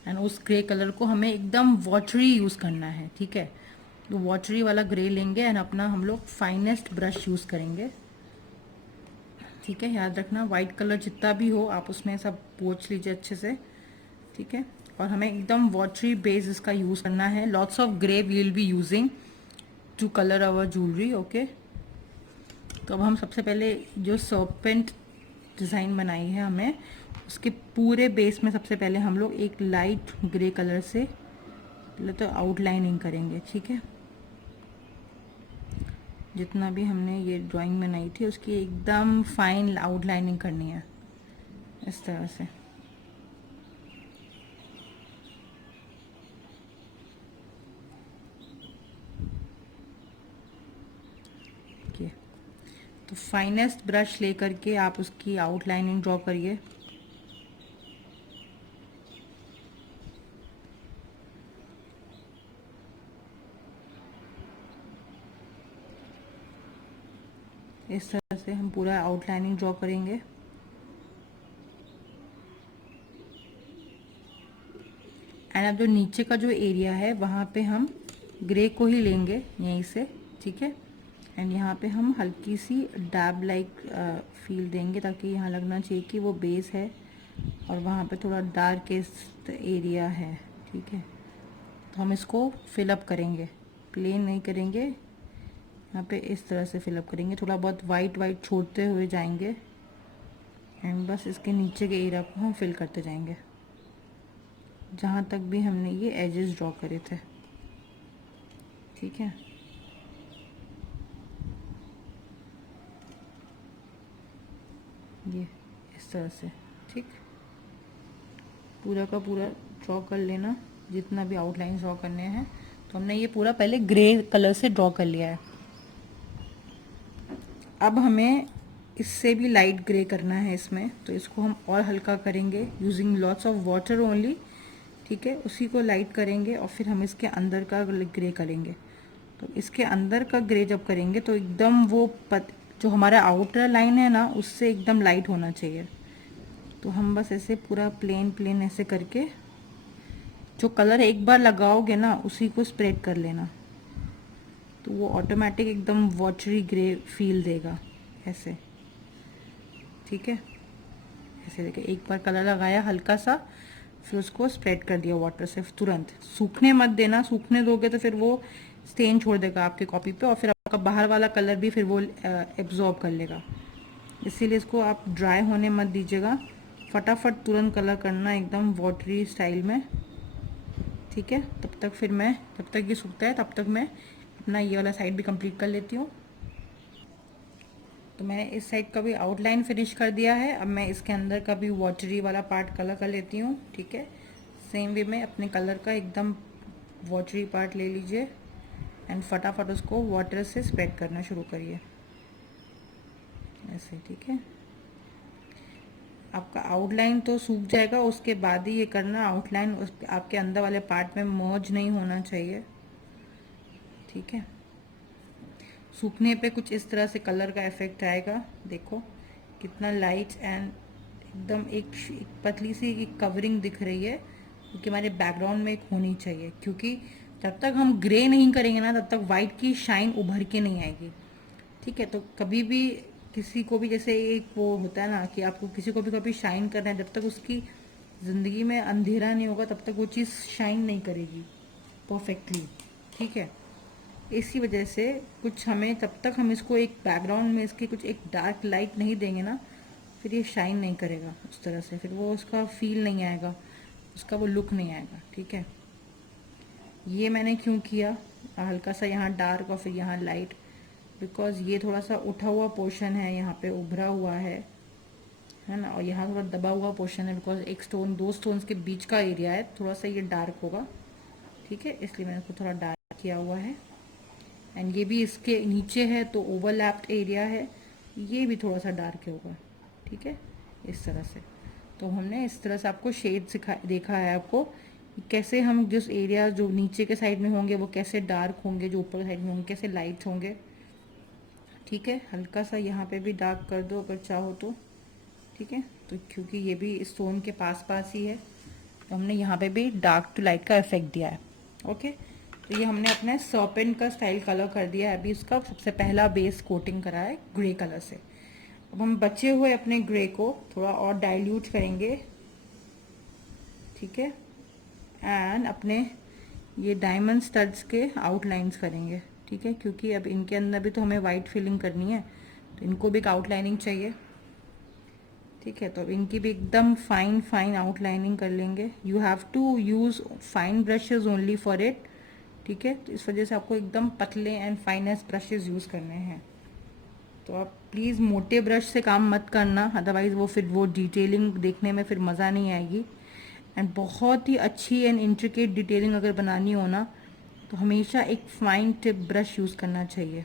एंड उस ग्रे कलर को हमें एकदम वाटरी यूज़ करना है, ठीक है। तो वाटरी वाला ग्रे लेंगे एंड अपना हम लोग फाइनेस्ट ब्रश यूज़ करेंगे, ठीक है। याद रखना वाइट कलर जितना भी हो आप उसमें सब पोंछ लीजिए अच्छे से, ठीक है। और हमें एकदम वाटरी बेस इसका यूज़ करना है। Lots of grey we will be using to colour our jewellery, okay. तो अब हम सबसे पहले जो सर्पेंट डिज़ाइन बनाई है हमें उसके पूरे बेस में सबसे पहले हम लोग एक लाइट ग्रे कलर से पहले तो आउटलाइनिंग करेंगे, ठीक है। जितना भी हमने ये ड्राइंग बनाई थी उसकी एकदम फाइन आउटलाइनिंग करनी है इस तरह से। तो फाइनेस्ट ब्रश लेकर के आप उसकी आउटलाइनिंग ड्रॉ करिए। इस तरह से हम पूरा आउटलाइनिंग ड्रॉ करेंगे। एंड अब जो नीचे का जो एरिया है वहाँ पे हम ग्रे को ही लेंगे यहीं से, ठीक है। एंड यहाँ पे हम हल्की सी डैब लाइक फील देंगे ताकि यहाँ लगना चाहिए कि वो बेस है और वहाँ पे थोड़ा डार्केस्ट एरिया है, ठीक है। तो हम इसको फिलअप करेंगे, प्लेन नहीं करेंगे, यहाँ पे इस तरह से फिलअप करेंगे, थोड़ा बहुत वाइट वाइट छोड़ते हुए जाएंगे एंड बस इसके नीचे के एरिया को हम फिल करते जाएंगे जहाँ तक भी हमने ये एजेस ड्रॉ करे थे, ठीक है। ये इस तरह से, ठीक, पूरा का पूरा ड्रॉ कर लेना जितना भी आउटलाइन ड्रॉ करने हैं। तो हमने ये पूरा पहले ग्रे कलर से ड्रॉ कर लिया है। अब हमें इससे भी लाइट ग्रे करना है इसमें, तो इसको हम और हल्का करेंगे using lots of water only, ठीक है। उसी को लाइट करेंगे और फिर हम इसके अंदर का ग्रे करेंगे। तो इसके अंदर का ग्रे जब करेंगे तो एकदम वो जो हमारा आउटर लाइन है ना, उससे एकदम लाइट होना चाहिए। तो हम बस ऐसे पूरा प्लेन प्लेन ऐसे करके, जो कलर एक बार लगाओगे ना उसी को स्प्रेड कर लेना, तो वो ऑटोमेटिक एकदम वाटरी ग्रे फील देगा ऐसे, ठीक है। ऐसे देखिए, एक बार कलर लगाया हल्का सा, फिर उसको स्प्रेड कर दिया वाटर से तुरंत। सूखने मत देना, सूखने दोगे तो फिर वो स्टेन छोड़ देगा आपके कॉपी पे, और फिर आपका बाहर वाला कलर भी फिर वो एब्जॉर्ब कर लेगा। इसीलिए इसको आप ड्राई होने मत दीजिएगा, फटाफट तुरंत कलर करना एकदम वाटरी स्टाइल में, ठीक है। जब तक ये सूखता है तब तक मैं अपना ये वाला साइड भी कंप्लीट कर लेती हूँ। तो मैंने इस साइड का भी आउटलाइन फिनिश कर दिया है। अब मैं इसके अंदर का भी वाटरी वाला पार्ट कलर कर लेती हूँ, ठीक है। सेम वे में अपने कलर का एकदम वाटरी पार्ट ले लीजिए एंड फटाफट उसको वाटर से स्प्रेड करना शुरू करिए ऐसे, ठीक है। आपका आउटलाइन तो सूख जाएगा, उसके बाद ही ये करना। आउटलाइन आपके अंदर वाले पार्ट में मर्ज नहीं होना चाहिए, ठीक है। सूखने पे कुछ इस तरह से कलर का इफेक्ट आएगा, देखो कितना लाइट एंड एकदम एक पतली सी एक कवरिंग दिख रही है, क्योंकि हमारे बैकग्राउंड में एक होनी चाहिए। क्योंकि जब तक हम ग्रे नहीं करेंगे ना, तब तक वाइट की शाइन उभर के नहीं आएगी, ठीक है। तो कभी भी किसी को भी, जैसे एक वो होता है ना कि आपको किसी को भी कभी शाइन करना है, जब तक उसकी ज़िंदगी में अंधेरा नहीं होगा तब तक वो चीज़ शाइन नहीं करेगी परफेक्टली, ठीक है। इसी वजह से कुछ हमें, तब तक हम इसको एक बैकग्राउंड में इसकी कुछ एक डार्क लाइट नहीं देंगे ना, फिर ये शाइन नहीं करेगा उस तरह से, फिर वो उसका फील नहीं आएगा, उसका वो लुक नहीं आएगा, ठीक है। ये मैंने क्यों किया हल्का सा यहाँ डार्क और फिर यहाँ लाइट, बिकॉज ये थोड़ा सा उठा हुआ पोर्शन है, यहाँ पे उभरा हुआ है ना, और यहाँ थोड़ा दबा हुआ पोर्शन है, बिकॉज एक स्टोन, दो स्टोन्स के बीच का एरिया है, थोड़ा सा ये डार्क होगा, ठीक है। इसलिए मैंने इसको थोड़ा डार्क किया हुआ है। एंड ये भी इसके नीचे है तो ओवरलैप्ड एरिया है, ये भी थोड़ा सा डार्क होगा, ठीक है, इस तरह से। तो हमने इस तरह से आपको शेड देखा है आपको कैसे हम जिस एरिया जो नीचे के साइड में होंगे वो कैसे डार्क होंगे, जो ऊपर साइड में होंगे कैसे लाइट होंगे, ठीक है। हल्का सा यहाँ पे भी डार्क कर दो अगर चाहो तो, ठीक है। तो क्योंकि ये भी स्टोन के पास पास ही है, तो हमने यहाँ पे भी डार्क टू लाइट का इफेक्ट दिया है, ओके। तो ये हमने अपना सर्पेंट का स्टाइल कलर कर दिया है। अभी उसका सबसे पहला बेस कोटिंग करा है ग्रे कलर से। अब हम बचे हुए अपने ग्रे को थोड़ा और डाइल्यूट करेंगे, ठीक है। एंड अपने ये डायमंड स्टड्स के आउटलाइंस करेंगे, ठीक है, क्योंकि अब इनके अंदर भी तो हमें वाइट फिलिंग करनी है, तो इनको भी एक आउटलाइनिंग चाहिए, ठीक है। तो अब इनकी भी एकदम फाइन फाइन आउटलाइनिंग कर लेंगे। You have to use fine brushes only for it, ठीक है। तो इस वजह से आपको एकदम पतले एंड फाइनेस्ट ब्रशेज यूज़ करने हैं। तो आप प्लीज़ मोटे ब्रश से काम मत करना, अदरवाइज़ वो फिर वो डिटेलिंग देखने में फिर मज़ा नहीं आएगी। एंड बहुत ही अच्छी एंड इंट्रिकेट डिटेलिंग अगर बनानी हो ना, तो हमेशा एक फाइन टिप ब्रश यूज़ करना चाहिए,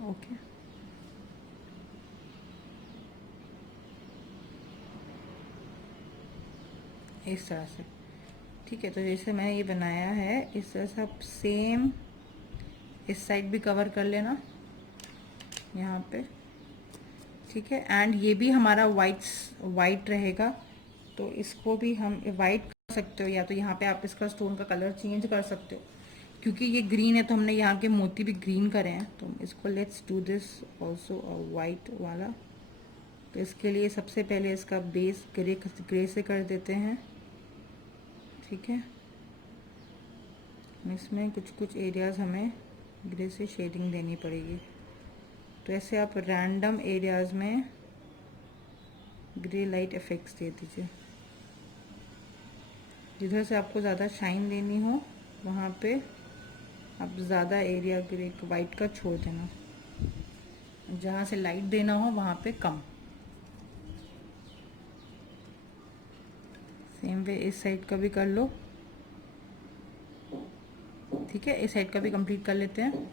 ओके। इस तरह से, ठीक है। तो जैसे मैंने ये बनाया है इस तरह से आप सेम इस साइड भी कवर कर लेना यहाँ पे, ठीक है। एंड ये भी हमारा वाइट रहेगा, तो इसको भी हम वाइट कर सकते हो, या तो यहाँ पे आप इसका स्टोन का कलर चेंज कर सकते हो। क्योंकि ये ग्रीन है तो हमने यहाँ के मोती भी ग्रीन करे हैं, तो इसको let's do this also white वाला। तो इसके लिए सबसे पहले इसका बेस ग्रे से कर देते हैं, ठीक है। इसमें कुछ कुछ एरियाज़ हमें ग्रे से शेडिंग देनी पड़ेगी, तो ऐसे आप रैंडम एरियाज़ में ग्रे लाइट इफेक्ट्स दे दीजिए। जिधर से आपको ज़्यादा शाइन देनी हो वहाँ पे आप ज़्यादा एरिया ग्रे वाइट का छोड़ देना, जहाँ से लाइट देना हो वहाँ पे कम। सेम वे इस साइड का भी कर लो, ठीक है। इस साइड का भी कंप्लीट कर लेते हैं।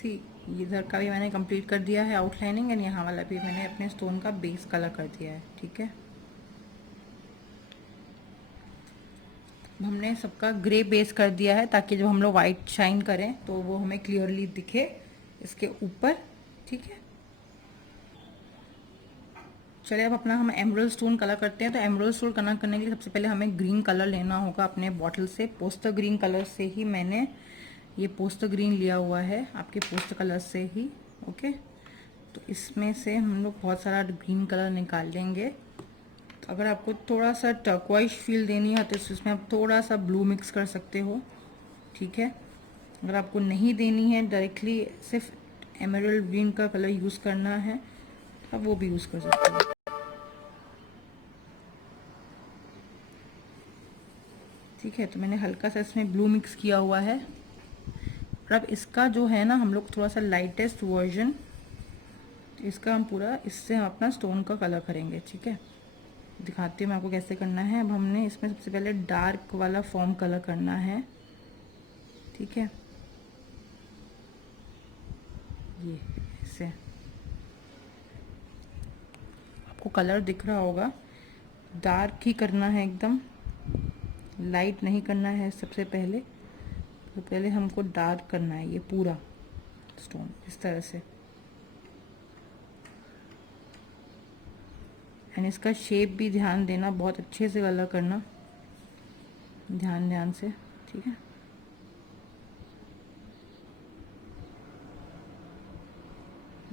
सी इधर का भी मैंने कंप्लीट कर दिया है आउटलाइनिंग, एंड यहाँ वाला भी मैंने अपने स्टोन का बेस कलर कर दिया है। ठीक है, हमने सबका ग्रे बेस कर दिया है ताकि जब हम लोग वाइट शाइन करें तो वो हमें क्लियरली दिखे इसके ऊपर। ठीक है, चलिए अब अपना हम एमरल्ड स्टोन कलर करते हैं। तो एमरल्ड स्टोन कलर करने के लिए सबसे पहले हमें ग्रीन कलर लेना होगा अपने बॉटल से। पोस्टर ग्रीन कलर से ही मैंने ये पोस्टर ग्रीन लिया हुआ है, आपके पोस्टर कलर से ही। ओके, तो इसमें से हम लोग बहुत सारा ग्रीन कलर निकाल लेंगे। तो अगर आपको थोड़ा सा टर्क्वाइश फील देनी है तो इसमें आप थोड़ा सा ब्लू मिक्स कर सकते हो। ठीक है, अगर आपको नहीं देनी है, डायरेक्टली सिर्फ एमरल्ड ग्रीन का कलर यूज़ करना है, आप वो भी यूज़ कर सकते हो। ठीक है, तो मैंने हल्का सा इसमें ब्लू मिक्स किया हुआ है। और अब इसका जो है ना, हम लोग थोड़ा सा लाइटेस्ट वर्जन, इसका हम पूरा इससे हम अपना स्टोन का कलर करेंगे। ठीक है, दिखाती हूँ मैं आपको कैसे करना है। अब हमने इसमें सबसे पहले डार्क वाला फॉर्म कलर करना है। ठीक है, ये ऐसे आपको कलर दिख रहा होगा, डार्क ही करना है, एकदम लाइट नहीं करना है। सबसे पहले तो पहले हमको डार्क करना है ये पूरा स्टोन इस तरह से, एंड इसका शेप भी ध्यान देना, बहुत अच्छे से कलर करना, ध्यान ध्यान से। ठीक है,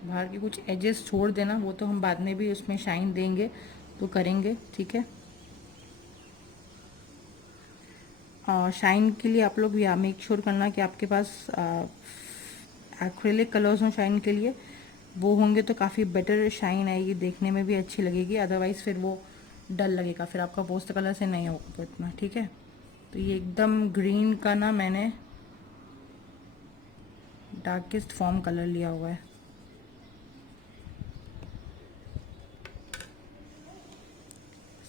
बाहर के कुछ एजेस छोड़ देना, वो तो हम बाद में भी उसमें शाइन देंगे तो करेंगे। ठीक है, शाइन के लिए आप लोग या मेक श्योर करना कि आपके पास एक्रेलिक कलर्स हो शाइन के लिए, वो होंगे तो काफ़ी बेटर शाइन आएगी, देखने में भी अच्छी लगेगी। अदरवाइज़ फिर वो डल लगेगा, फिर आपका पोस्टर कलर से नहीं होगा इतना। ठीक है, तो ये एकदम ग्रीन का ना मैंने डार्केस्ट फॉर्म कलर लिया हुआ है।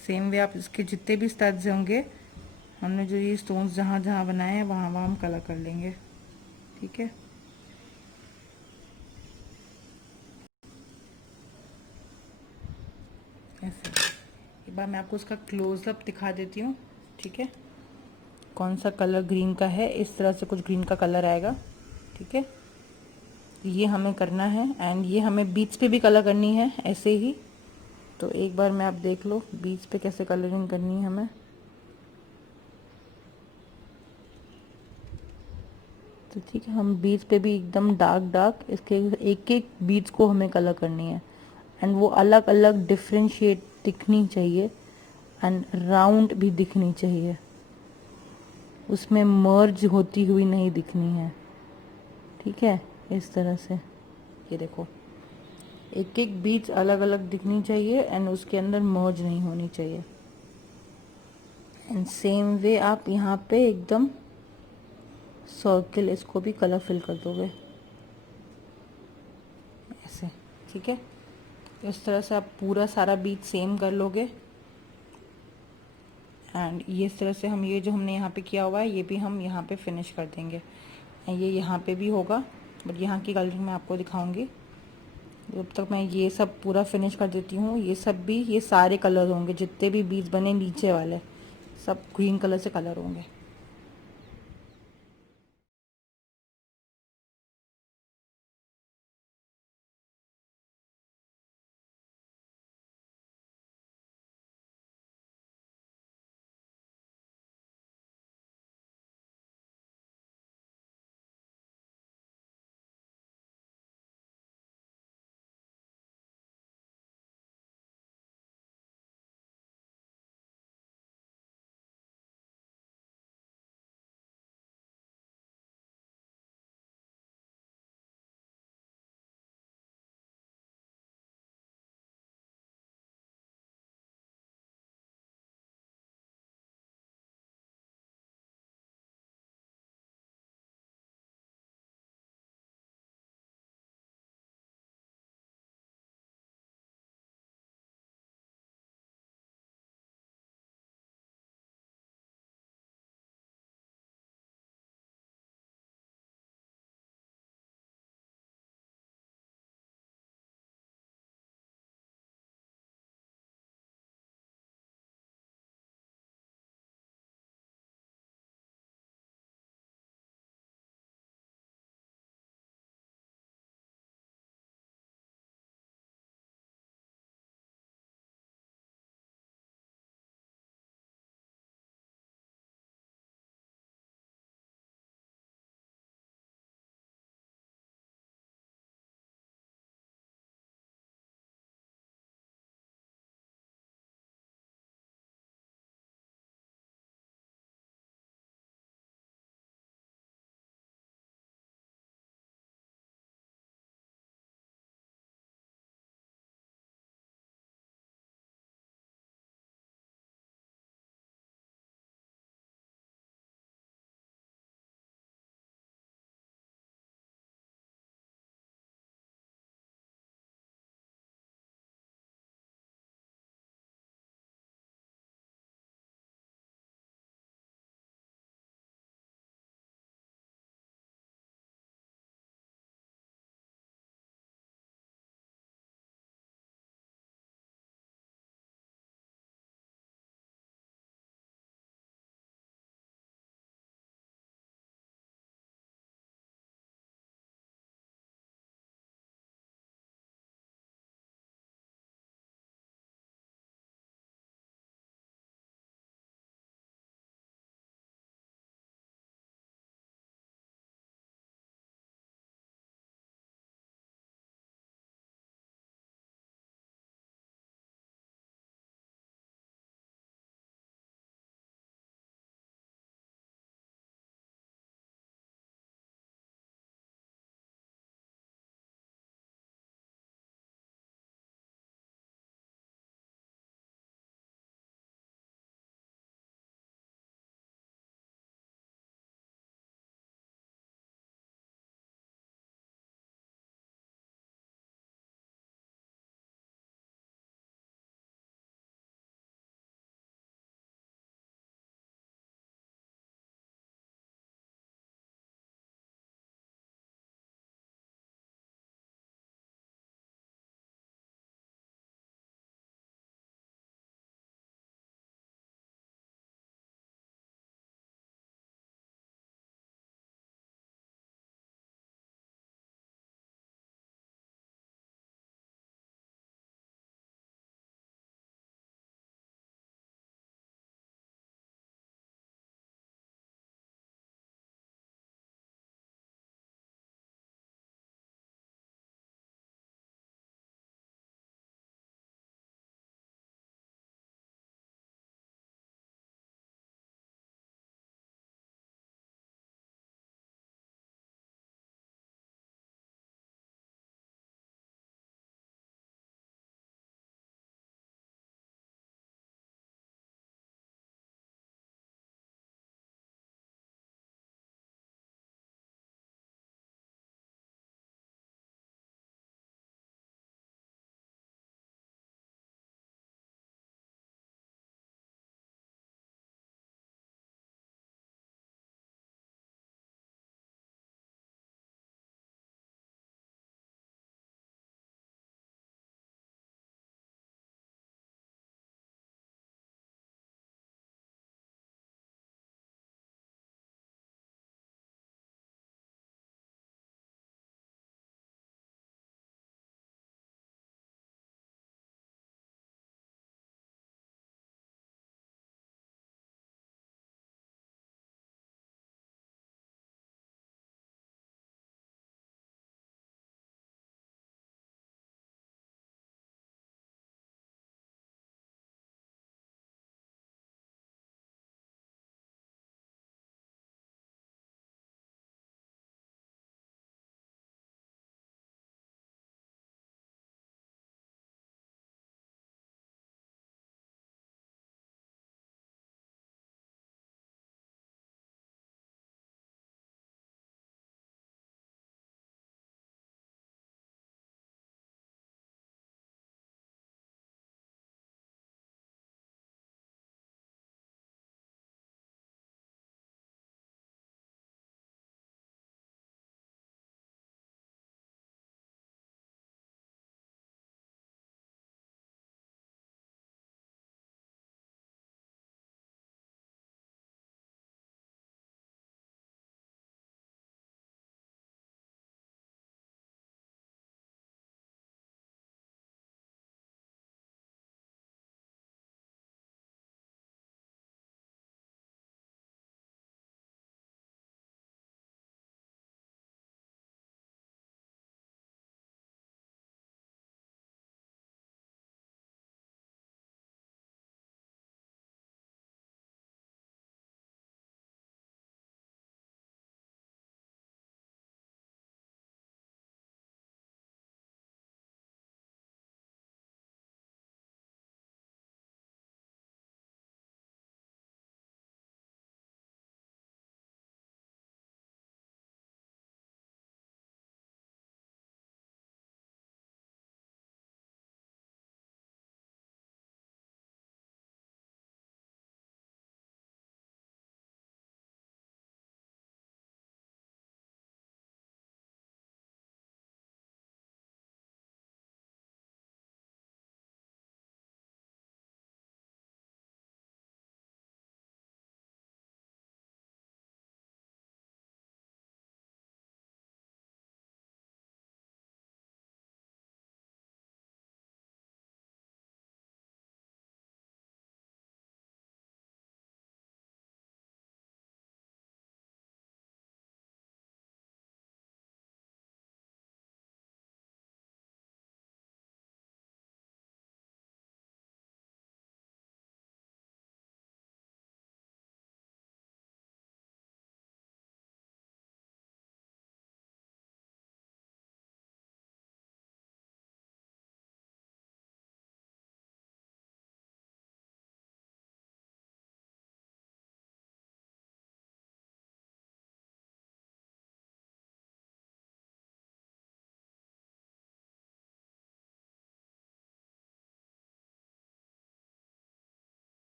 सेम वे आप इसके जितने भी स्टड्स होंगे, हमने जो ये स्टोन्स जहाँ जहाँ बनाए हैं वहाँ वहाँ हम कलर कर लेंगे। ठीक है, ऐसे एक बार मैं आपको उसका क्लोजअप दिखा देती हूँ। ठीक है, कौन सा कलर ग्रीन का है, इस तरह से कुछ ग्रीन का कलर आएगा। ठीक है, ये हमें करना है, एंड ये हमें बीच पे भी कलर करनी है ऐसे ही। तो एक बार में आप देख लो बीच पे कैसे कलरिंग करनी है हमें। तो ठीक है, हम बीच पे भी एकदम डार्क डार्क इसके एक एक बीच को हमें कलर करनी है, एंड वो अलग अलग डिफ्रेंशिएट दिखनी चाहिए, एंड राउंड भी दिखनी चाहिए, उसमें मर्ज होती हुई नहीं दिखनी है। ठीक है, इस तरह से ये देखो, एक एक बीच अलग अलग दिखनी चाहिए, एंड उसके अंदर मर्ज नहीं होनी चाहिए। एंड सेम वे आप यहाँ पे एकदम सर्किल इसको भी कलर फिल कर दोगे ऐसे। ठीक है, इस तरह से आप पूरा सारा बीच सेम कर लोगे, एंड ये इस तरह से हम ये जो हमने यहाँ पे किया हुआ है ये भी हम यहाँ पे फिनिश कर देंगे। ये यहाँ पे भी होगा, बट यहाँ की कलरिंग मैं आपको दिखाऊंगी। जब तक मैं ये सब पूरा फिनिश कर देती हूँ, ये सब भी ये सारे कलर होंगे, जितने भी बीच बने नीचे वाले सब ग्रीन कलर से कलर होंगे।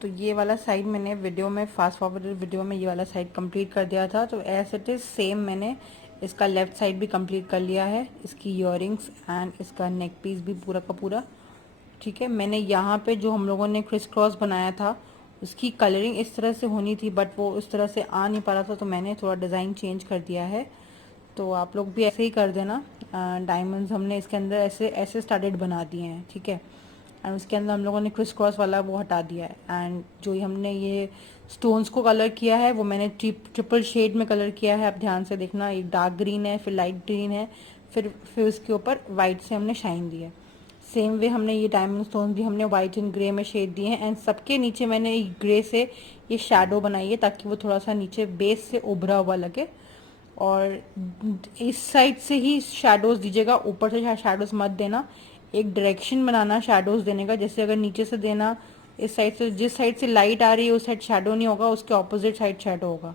तो ये वाला साइड मैंने वीडियो में फास्ट फॉरवर्ड वीडियो में ये वाला साइड कंप्लीट कर दिया था। तो एज इट इज़ सेम मैंने इसका लेफ़्ट साइड भी कंप्लीट कर लिया है, इसकी ईयरिंग्स एंड इसका नेक पीस भी पूरा का पूरा। ठीक है, मैंने यहाँ पे जो हम लोगों ने क्रिस क्रॉस बनाया था उसकी कलरिंग इस तरह से होनी थी, बट वो उस तरह से आ नहीं पा रहा था, तो मैंने थोड़ा डिज़ाइन चेंज कर दिया है। तो आप लोग भी ऐसे ही कर देना। डायमंड्स हमने इसके अंदर ऐसे ऐसे स्टार्टेड बना दिए हैं। ठीक है, एंड उसके अंदर हम लोगों ने क्रिस क्रॉस वाला वो हटा दिया है। एंड जो हमने ये स्टोन्स को कलर किया है वो मैंने ट्रिपल शेड में कलर किया है। आप ध्यान से देखना, एक डार्क ग्रीन है, फिर लाइट ग्रीन है, फिर उसके ऊपर वाइट से हमने शाइन दी है। सेम वे हमने ये डायमंड स्टोन भी हमने वाइट एंड ग्रे में शेड दिए हैं। एंड सबके नीचे मैंने ग्रे से ये शैडो बनाई है ताकि वो थोड़ा सा नीचे बेस से उभरा हुआ लगे। और इस साइड से ही शैडोज दीजिएगा, ऊपर से शैडोज मत देना। एक डायरेक्शन बनाना शैडोज देने का, जैसे अगर नीचे से देना, इस साइड से, जिस साइड से लाइट आ रही है उस साइड शैडो नहीं होगा, उसके ऑपोजिट साइड शैडो होगा।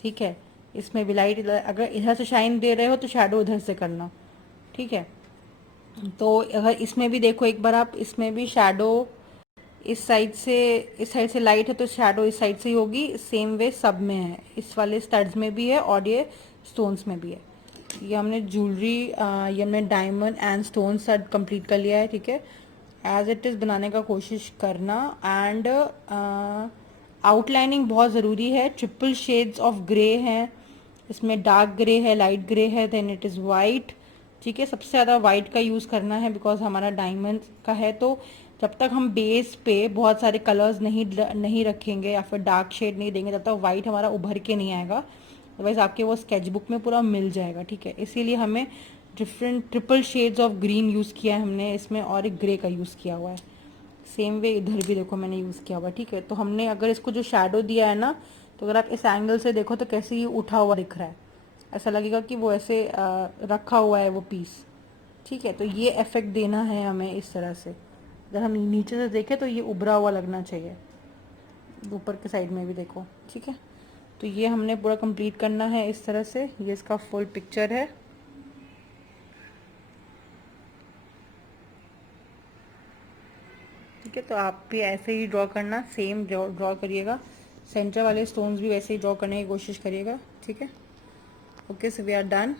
ठीक है, इसमें भी लाइट, अगर इधर से शाइन दे रहे हो तो शैडो उधर से करना। ठीक है, तो अगर इसमें भी देखो एक बार आप, इसमें भी शैडो इस साइड से लाइट है तो शैडो इस साइड से ही होगी। सेम वे सब में है, इस वाले स्टड्स में भी है और ये स्टोन्स में भी है। ये हमने ज्वेलरी, ये हमने diamond and stone set complete कर लिया है। ठीक है, एज इट इज़ बनाने का कोशिश करना। एंड आउटलाइनिंग बहुत ज़रूरी है। ट्रिपल शेड्स ऑफ ग्रे हैं इसमें, डार्क ग्रे है, लाइट ग्रे है, देन इट इज़ वाइट। ठीक है, सबसे ज़्यादा वाइट का यूज़ करना है बिकॉज हमारा डायमंड का है। तो जब तक हम बेस पे बहुत सारे कलर्स नहीं रखेंगे या फिर डार्क शेड नहीं देंगे, तब तक वाइट हमारा उभर के नहीं आएगा। अदरवाइज आपके वो स्केच बुक में पूरा मिल जाएगा। ठीक है, इसीलिए हमें different triple shades of green use किया है हमने इसमें, और एक ग्रे का यूज़ किया हुआ है। सेम वे इधर भी देखो मैंने यूज़ किया हुआ है। ठीक है, तो हमने अगर इसको जो शैडो दिया है ना, तो अगर आप इस एंगल से देखो तो कैसे ये उठा हुआ दिख रहा है, ऐसा लगेगा कि वो ऐसे रखा हुआ है वो पीस। ठीक है, तो ये इफेक्ट देना है हमें इस तरह से। अगर हम नीचे से देखें तो ये उभरा हुआ लगना चाहिए, ऊपर के साइड में भी देखो। ठीक है, तो ये हमने पूरा कंप्लीट करना है इस तरह से। ये इसका फुल पिक्चर है। ठीक है, तो आप भी ऐसे ही ड्रॉ करना, सेम ड्रॉ करिएगा। सेंटर वाले स्टोन्स भी वैसे ही ड्रॉ करने की कोशिश करिएगा। ठीक है, okay, so we are done.